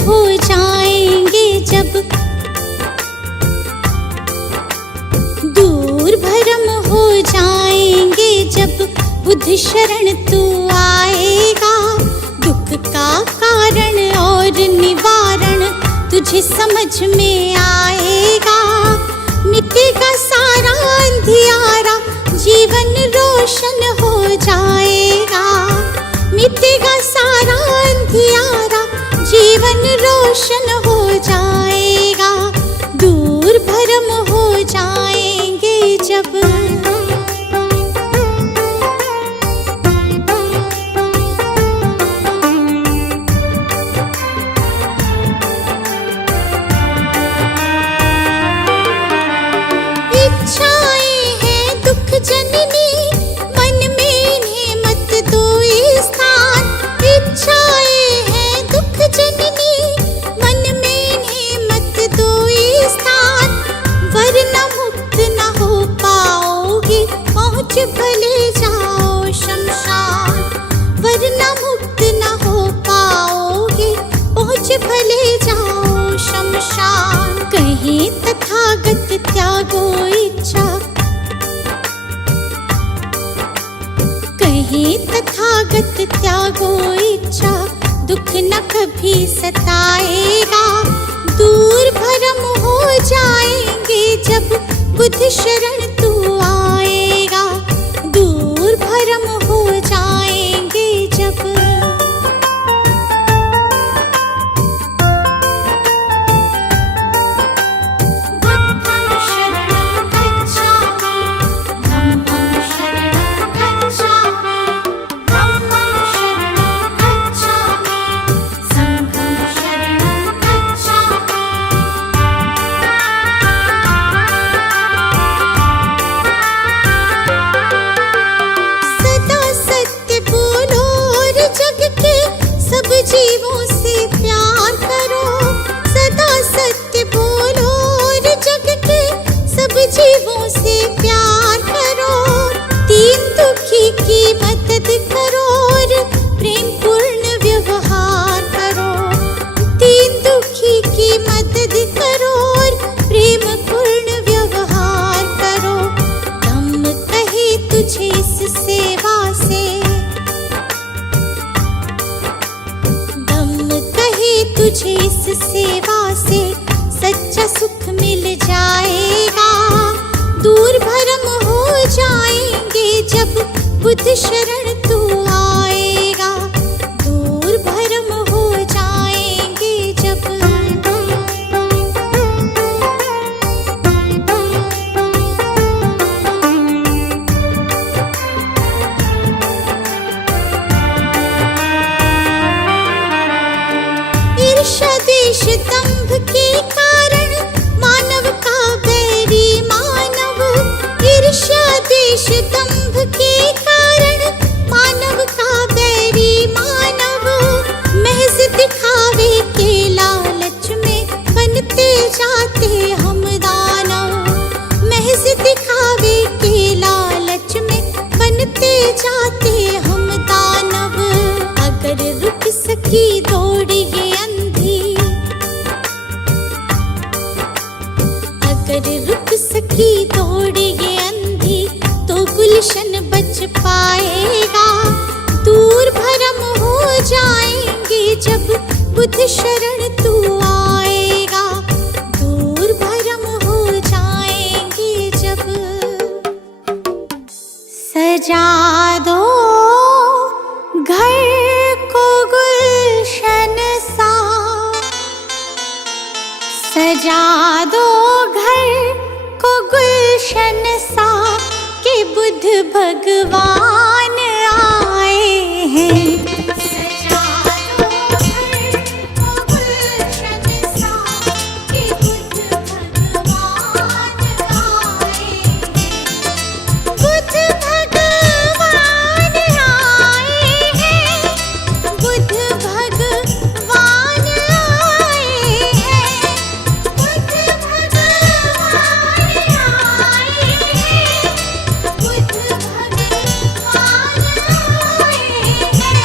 हो जाएंगे जब, दूर भरम हो जाएंगे जब बुद्ध शरण तू आएगा। दुख का कारण और निवारण तुझे समझ में आएगा। मिटेगा सारा अंधियारा, जीवन रोशन हो जाएगा। मिटेगा सारा अंधियारा, जीवन रोशन हो जाएगा। दूर भरम हो जाएंगे जब। इच्छाएं हैं दुख जननी, मन में इन्हें मत दो स्थान। इच्छाएं हैं दुख जननी, मन में इन्हें मत दो स्थान। वरना मुक्त न हो पाओगे, पहुँच भले जाओ शमशान। वरना मुक्त न हो पाओगे, पहुँच भले जाओ शमशान। कहीं तथागत त्यागो इच्छा, कहीं तथागत त्यागो इच्छा। दुख न कभी सताएगा। दूर भरम हो जाएंगे जब बुद्ध शरण तू आएगा। दूर भरम हो जाएंगे जब। जीवों से प्यार करो, सदा सत्य बोलो और जग के सब जीवों से प्यार करो। दीन दुखी की मदद करो और प्रेम पूर्ण व्यवहार करो। दीन दुखी की मदद करो और प्रेम पूर्ण व्यवहार करो। दम कहे तुझे इस सेवा से, तुझे इस सेवा से सच्चा सुख मिल जाएगा। दूर भरम हो जाएंगे जब बुद्ध शरण तू आएगा। दूर भरम हो जाएंगे जब। ईर्ष्या द्वेष दंभ के कारण मानव का बैरी मानव। ईर्ष्या द्वेष दंभ के कारण मानव का बैरी मानव। महज दिखावे के लालच में बनते जाते हम दानव। महज दिखावे के लालच में बनते जाते हम दानव। अगर रुक सकी दौड़ ये अंधी, अगर रुक सकी दौड़ ये अंधी, तो गुलशन बच पाएगा। दूर भरम हो जाएंगे जब बुद्ध शरण तू आएगा। दूर भरम हो जाएंगे जब। सजा दो घर को गुलशन सा, सजा दो घर को गुलशन सा, कि बुद्ध भगवान आए हैं। सजा दो घर को गुलशन सा, कि बुद्ध भगवान आए हैं। बुद्ध भगवान आए हैं। बुद्ध भगवान आए हैं। बुद्ध भगवान आए हैं। बुद्ध भगवान आए हैं।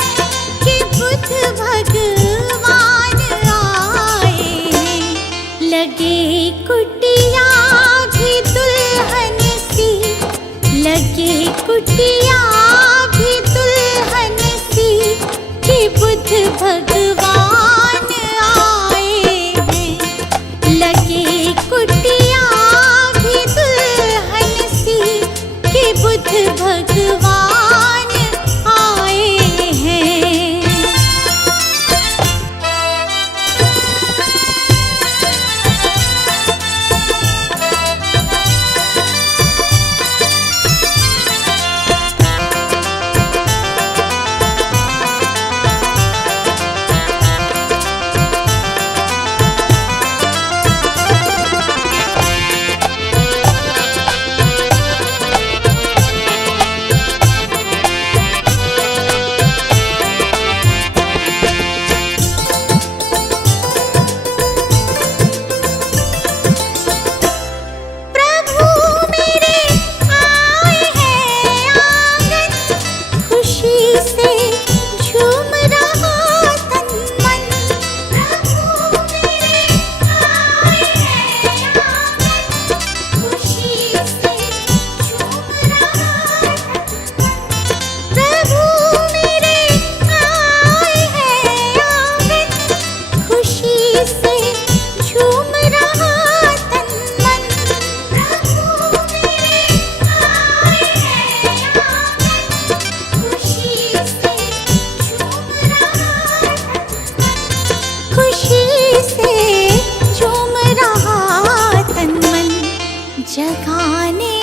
जगाने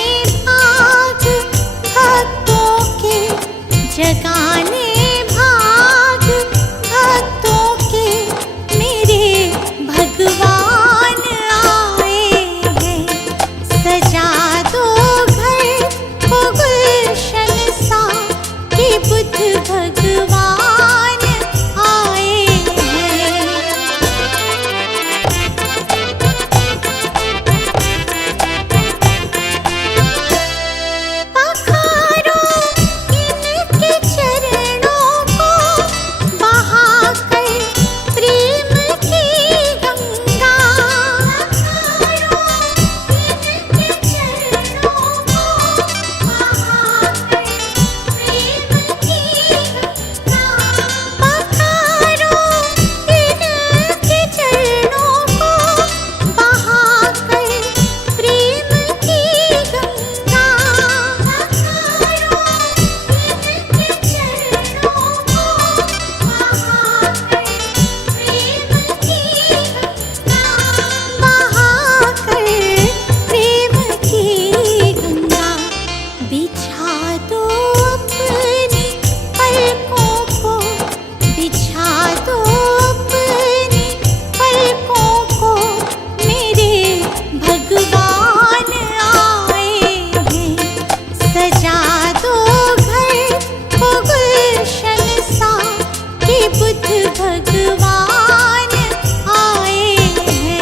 भाग भक्तों के, जगाने भाग भक्तों के, मेरे भगवान आए हैं। सजा दो घर को गुलशन सा, कि बुद्ध भगवान आए हैं। पखारो इनके चरणों को, बहाकर प्रेम की गंगा। पखारो इनके चरणों को, बहाकर प्रेम की गंगा। पखारो इनके चरणों को, बहाकर प्रेम की गंगा। पखारो इनके चरणों को, बहाकर प्रेम की गंगा। बहाकर प्रेम की गंगा। बिछा दो अपनी पलकों को, बिछा दो अपनी पलकों को, मेरे भगवान आए हैं। सजा दो घर को गुलशन सा, कि बुद्ध भगवान आए हैं।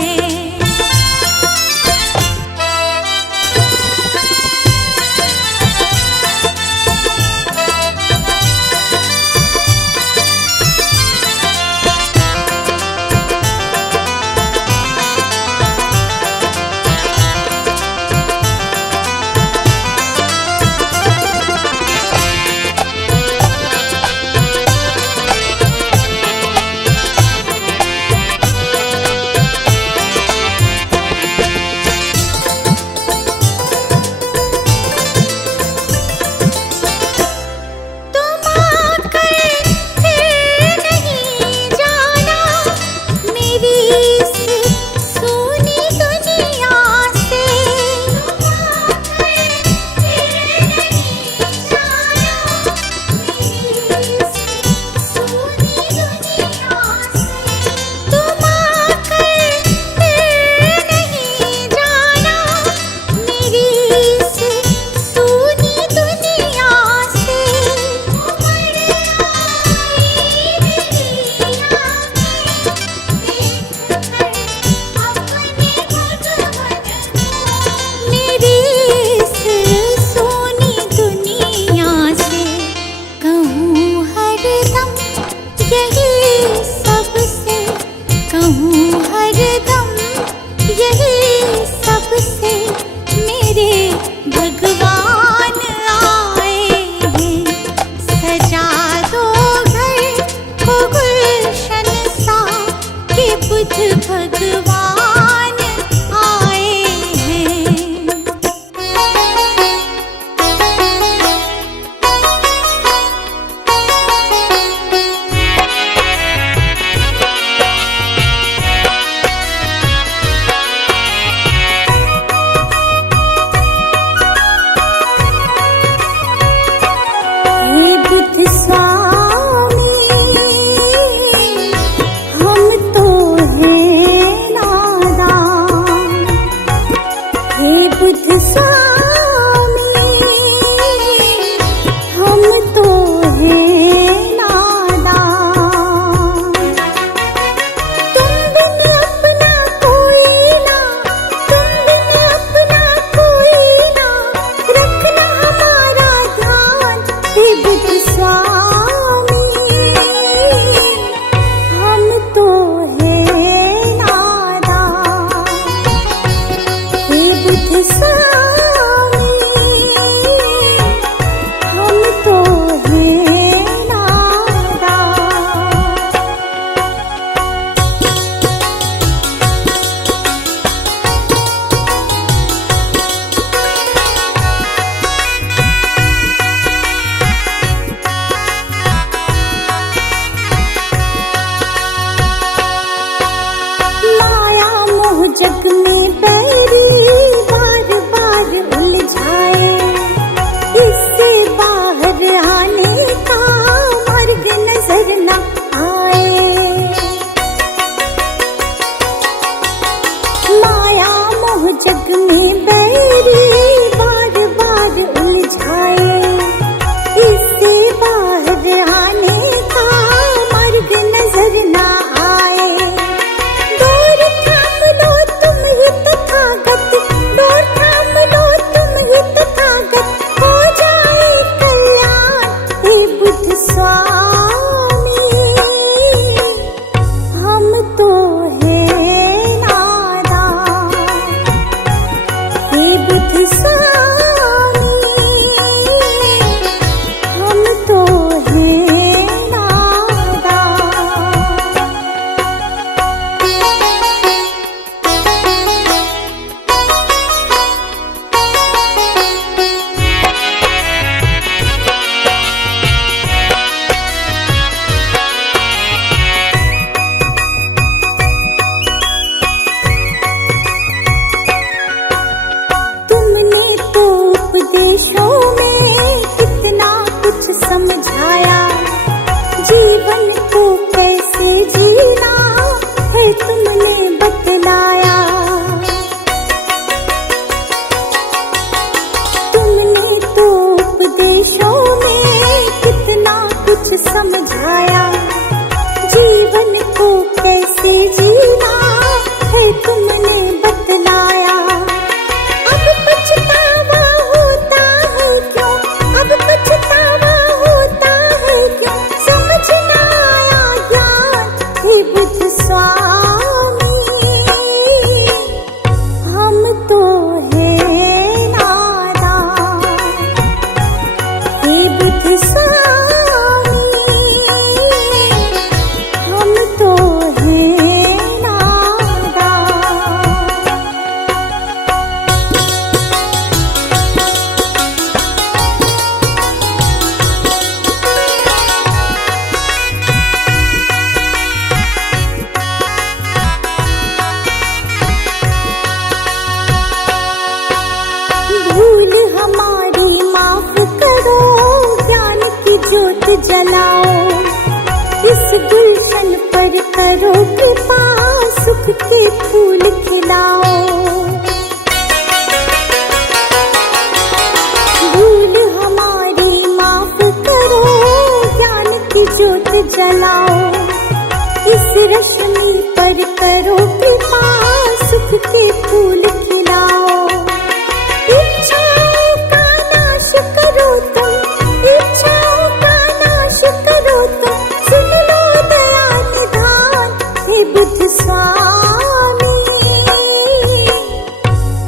तुम आकर फिर नहीं जाना मेरी इस सूनी दुनिया से। तुम आकर फिर नहीं जाना मेरी इस सूनी दुनिया से। तुम आकर फिर नहीं जाना मेरी इस सूनी दुनिया से। उमड़ आई मेरी आँखें देखकर अपने भगवन को। मेरी इस सूनी दुनिया से कहूँ हरदम यही सबसे, कहूँ हरदम यही सबसे, मेरे भगवान आए हैं। सजा दो घर को गुलशन सा, कि बुद्ध भगवान आए हैं। हे बुद्ध स्वामी, हम तो हैं नादान। हे बुद्ध स्वामी, हम तो हैं नादान। तुम बिन अपना कोई ना, तुम बिन अपना कोई ना, रखना हमारा ध्यान। हे बुद्ध स्वामी, हम तो हैं नादान। हे बुद्ध स्वामी, हम तो हैं नादान। माया मोह जग में बैरी बार बार में बैरी बार बार उलझाए, इससे बाहर आने का मार्ग नजर ना आए। डोर थाम लो तुम ही तथागत, डोर थाम लो तुम ही तथागत, हो जाए कल्याण हे बुद्ध स्वामी। हम तो हैं नादान हे बुद्ध स्वामी, हम तो हैं नादान। तुमने तो उपदेशों में कितना कुछ समझाया, जीवन को कैसे जीना है तुमने बतलाया। तुमने तो उपदेशों में कितना कुछ समझाया, जीवन को कैसे जीना है तुमने बतलाया। अब पछतावा होता है क्यों, अब पछतावा होता है क्यों, समझ ना आया ज्ञान हे बुद्ध स्वामी। हम तो हैं नादान हे बुद्ध स्वामी, हम तो हैं नादान। भूल हमारी माफ करो, ज्ञान की ज्योत जलाओ, इस गुलशन पर करो कृपा, सुख के फूल खिलाओ। भूल हमारी माफ करो, ज्ञान की ज्योत जलाओ, इस रश्मि पर करो कृपा, सुख के फूल खिलाओ। इच्छाओं का नाश करो तुम, इच्छाओं का नाश करो तुम, सुन लो दया निधान हे बुद्ध स्वामी।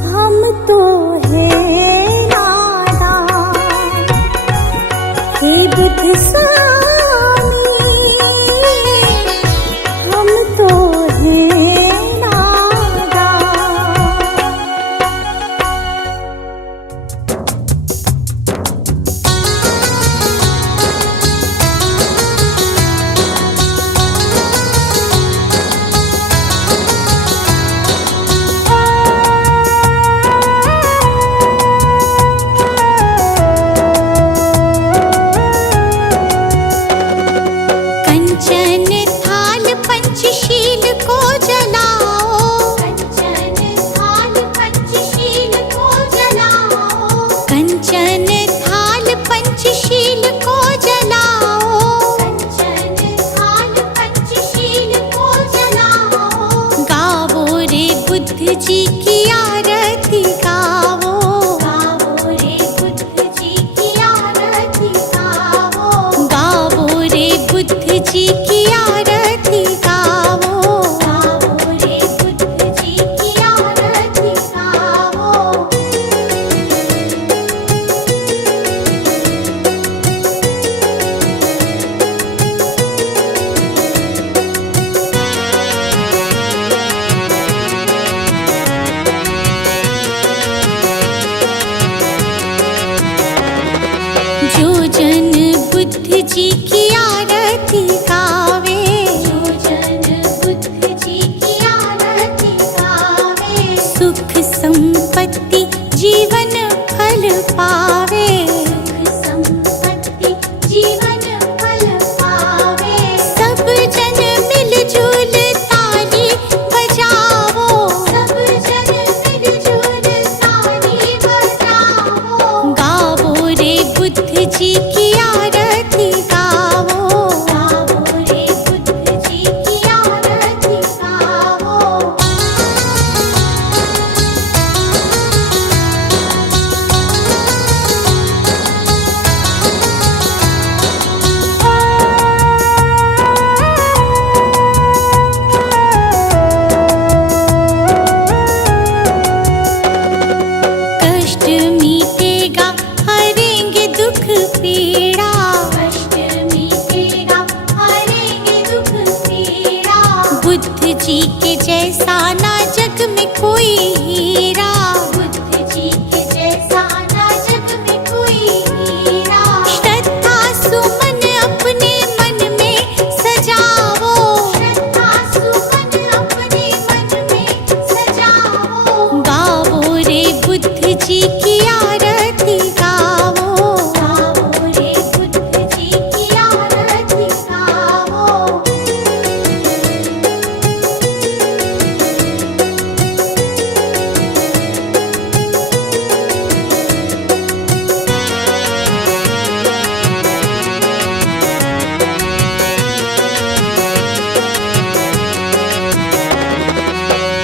हम तो हैं नादान हे बुद्ध स्वामी, हम तो हैं नादान। कंचन थाल पंचशील को जलाओ, कंचन थाल पंचशील को जलाओ, कंचन थाल पंचशील को जलाओ, कंचन थाल पंचशील को जलाओ। गावो रे बुद्ध जी की आरती गावो, गावो रे बुद्ध जी की आरती गावो, गावो रे बुद्ध जी की आरती गावो, गावो रे बुद्ध जी की आरती गावो। जैसा ना जग में कोई हीरा, बुद्ध जी के जैसा ना जग में कोई हीरा। श्रद्धा सुमन अपने मन में सजाओ, श्रद्धा सुमन अपने मन में सजाओ। गाओ रे बुद्ध जी की आरती गाओ, गाओ रे बुद्ध जी की आरती गाओ।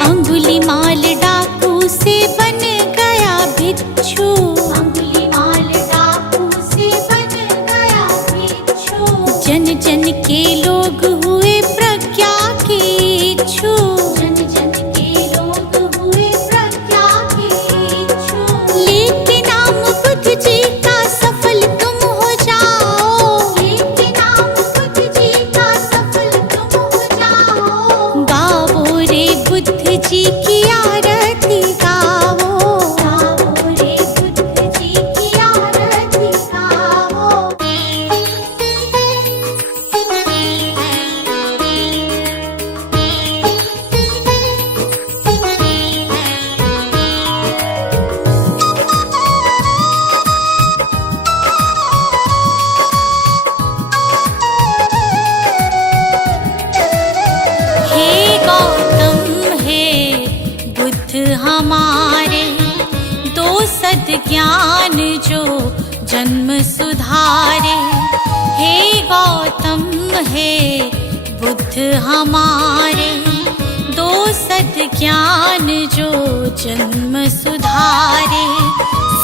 अंगुलीमाल डाकू से बन गया भिक्षु, अंगुलीमाल डाकू से बन गया भिक्षु। जन जन के लोग हुए प्रज्ञा के इच्छु, जन जन के लोग हुए प्रज्ञा के इच्छु। लेके नाम बुद्ध जी का सफल तुम हो जाओ, लेके नाम बुद्ध जी का सफल तुम हो जाओ। गाओ रे बुद्ध जी की आरती गाओ, गाओ रे बुद्ध जी की आरती गाओ। हे गौतम हे बुद्ध हमारे, दो सद ज्ञान जो जन्म सुधारे। हे गौतम हे बुद्ध हमारे, दो सद ज्ञान जो जन्म सुधारे।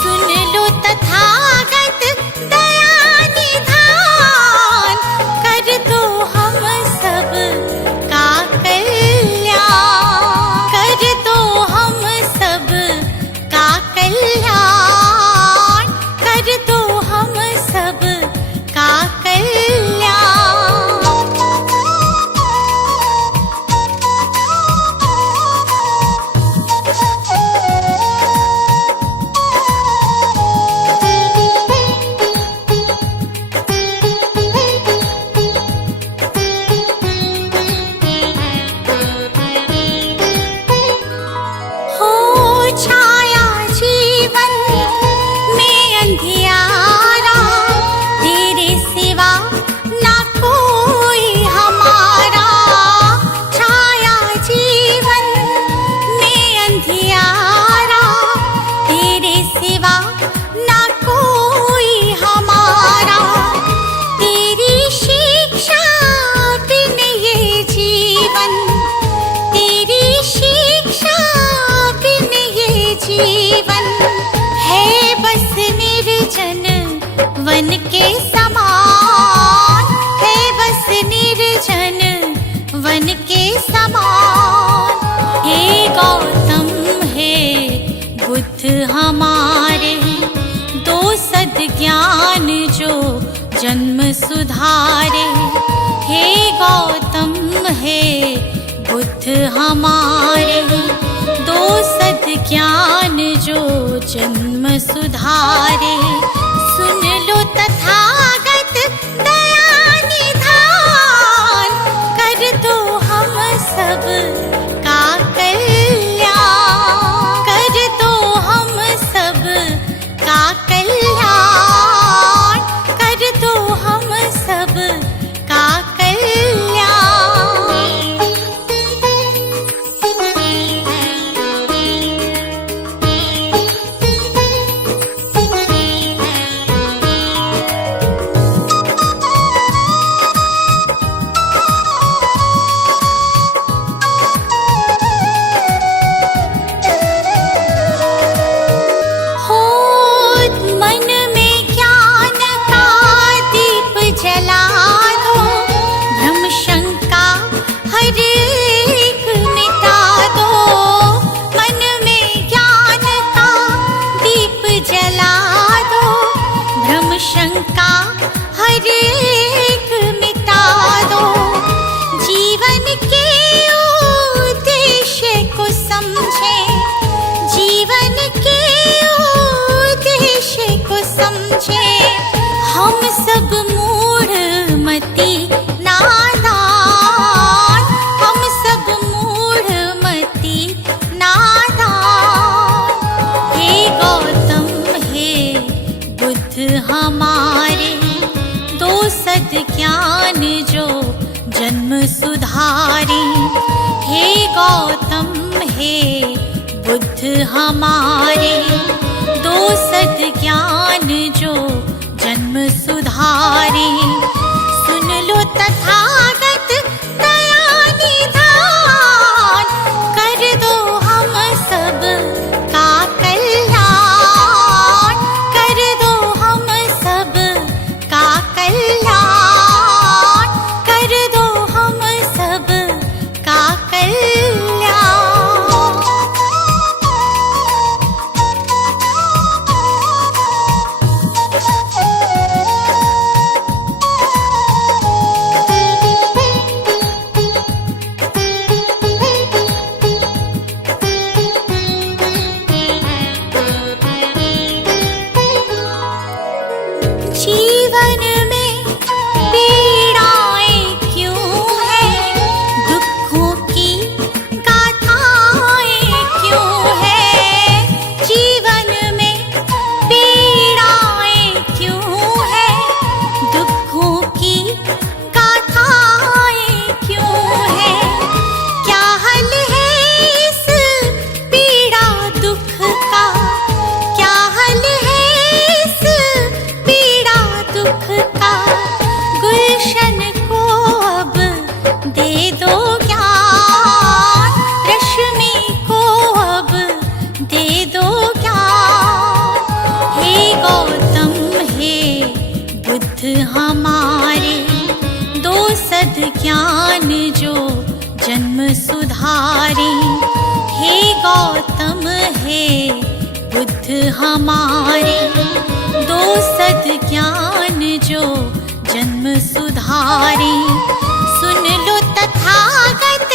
सुन लो तथागत दया निधान, कर दो हम सब का कल्याण, कर दो हम सब का कल्याण, कर दो हम सब का कल्याण। हो छाया जीवन में अंधियारा, तेरे सिवा ना कोई हमारा। छाया जीवन में अंधियारा, तेरे सिवा ना कोई हमारा। तेरी शिक्षा बिन ये जीवन, तेरी शिक्षा बिन ये जीवन है बस निर्जन वन के समान, है बस निर्जन वन के समान। हे गौतम हे बुद्ध हमारे, दो सद ज्ञान जो जन्म सुधारे। हे गौतम हे बुद्ध हमारे, दो सद ज्ञान जो जन्म सुधारे। सुन लो तथागत दया निधान, कर दो हम सब का कल्याण, कर दो हम सब का कल्याण, कर दो हम सब का कल्याण। को समझे, जीवन के उद्देश्य को समझे। हम सब मूढ़मती नादान, हम सब मूढ़मती नादान। हे गौतम हे बुद्ध हमारे, दो सद ज्ञान जो जन्म सुधारी। हे गौतम हे बुद्ध हमारे, दो सद ज्ञान जो जन्म सुधारी। सुन लो तथागत दया निधान, कर दो हम सब का कल्याण, कर दो हम सब का कल्याण, कर दो हम सब का कल्याण। जीवन में पीड़ाएं क्यों हैं, दुखों की गाथाएं क्यों हैं। जीवन में पीड़ाएं क्यों हैं, दुखों की गाथाएं क्यों हैं। क्या हल है इस पीड़ा दुख का, क्या हल है इस पीड़ा दुख का। गुलशन को अब दे दो ज्ञान, रश्मि को अब दे दो ज्ञान। हे गौतम हे बुद्ध हमारे, दो सद ज्ञान जो जन्म सुधारी। हे गौतम हे बुद्ध हमारे, दो सद ज्ञान जो जन्म सुधारी। सुन लो तथागत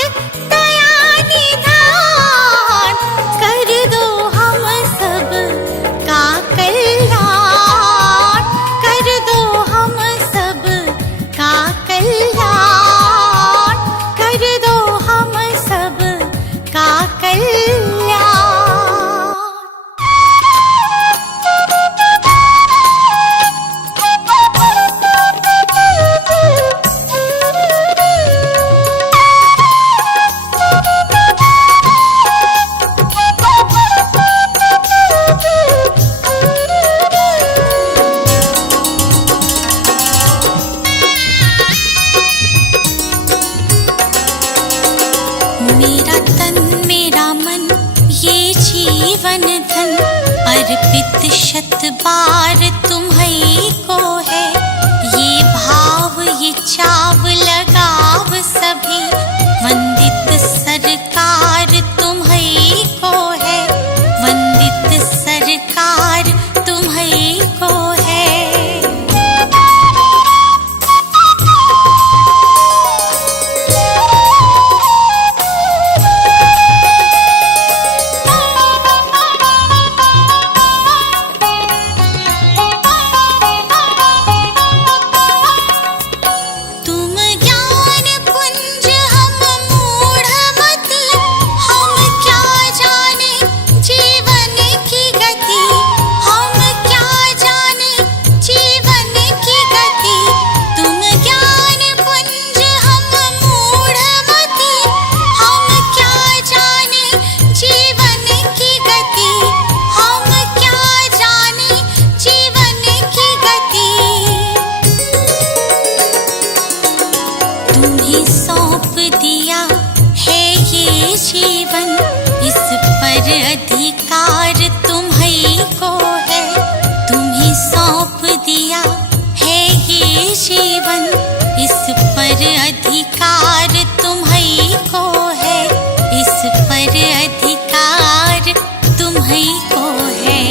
दया निधान, कर दो हम सब का कल्याण, कर दो हम सब का कल्याण, कर दो हम सब का कल्याण। मेरा तन मेरा मन ये जीवन धन, अर्पित शत बार तुम्हीं को है। ये भाव ये चाव लगाव सभी, वंदित सरकार तुम्हीं को है, वंदित सरकार तुम्हीं को है। अधिकार तुम्हीं को है, तुम्हीं सौंप दिया है ये जीवन, इस पर अधिकार तुम्हीं को है, इस पर अधिकार तुम्हीं को है।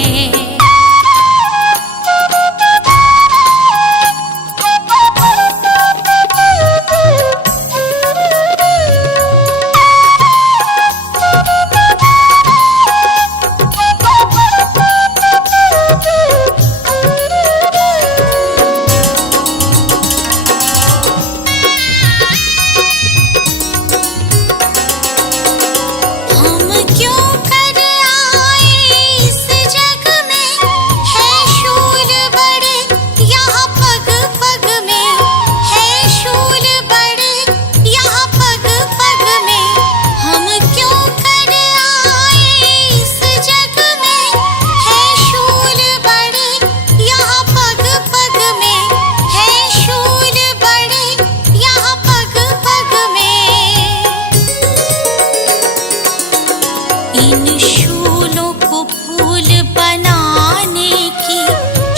इन शूलों को फूल बनाने की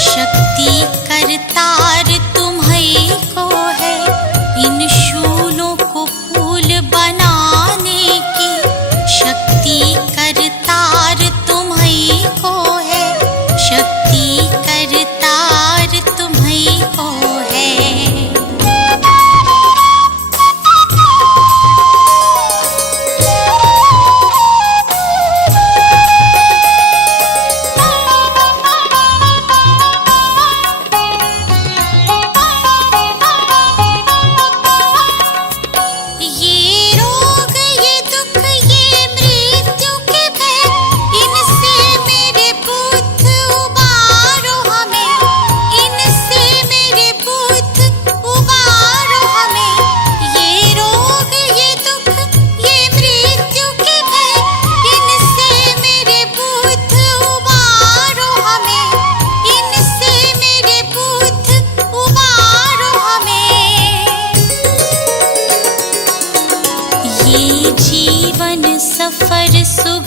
शक्ति करतार तुम्हीं को है। इन शूलों को फूल बनाने की शक्ति करतार तुम्हीं को है। शक्ति करतार तुम्हीं को है। जीवन सफर सुख